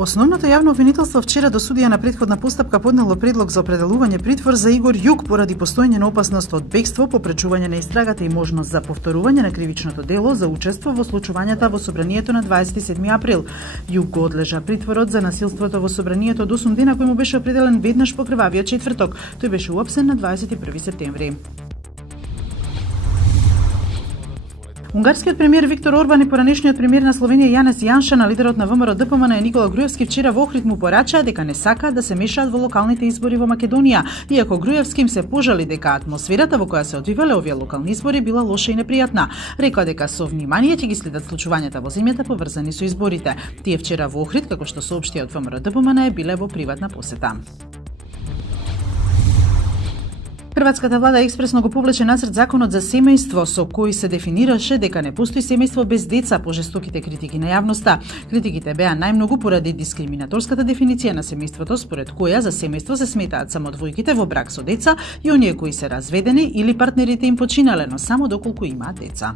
Основното јавно обвинителство вчера до судија на претходна постапка поднело предлог за определување притвор за Игор Јук поради постоење на опасност од бегство, попречување на истрагата и можност за повторување на кривичното дело за учество во случувањата во собранието на 27 април. Јук го одлежа притворот за насилството во собранието од 8 дена кој му беше определен веднаш по крвавиот четврток. Тој беше уапсен на 21 септември. Унгарскиот премиер Виктор Орбан и поранешниот премиер на Словенија Јанез Јанша на лидерот на ВМРО ДПМН Никола Груевски вчера во Охрид му порачаа дека не сакаат да се мешаат во локалните избори во Македонија, иако Груевски им се пожали дека атмосферата во која се одвивале овие локални избори била лоша и непријатна. Рекоа дека со внимание ќе ги следат случувањата во земјата поврзани со изборите. Тие вчера во Охрид, како што соопштија од ВМРО ДПМН, биле во приватна посета. Хрватската влада експресно го повлече насред законот за семејство, со кој се дефинираше дека не постои семејство без деца по жестоките критики на јавноста. Критиките беа најмногу поради дискриминаторската дефиниција на семејството, според која за семејство се сметаат само двојките во брак со деца и оние кои се разведени или партнерите им починале, но само доколку имаат деца.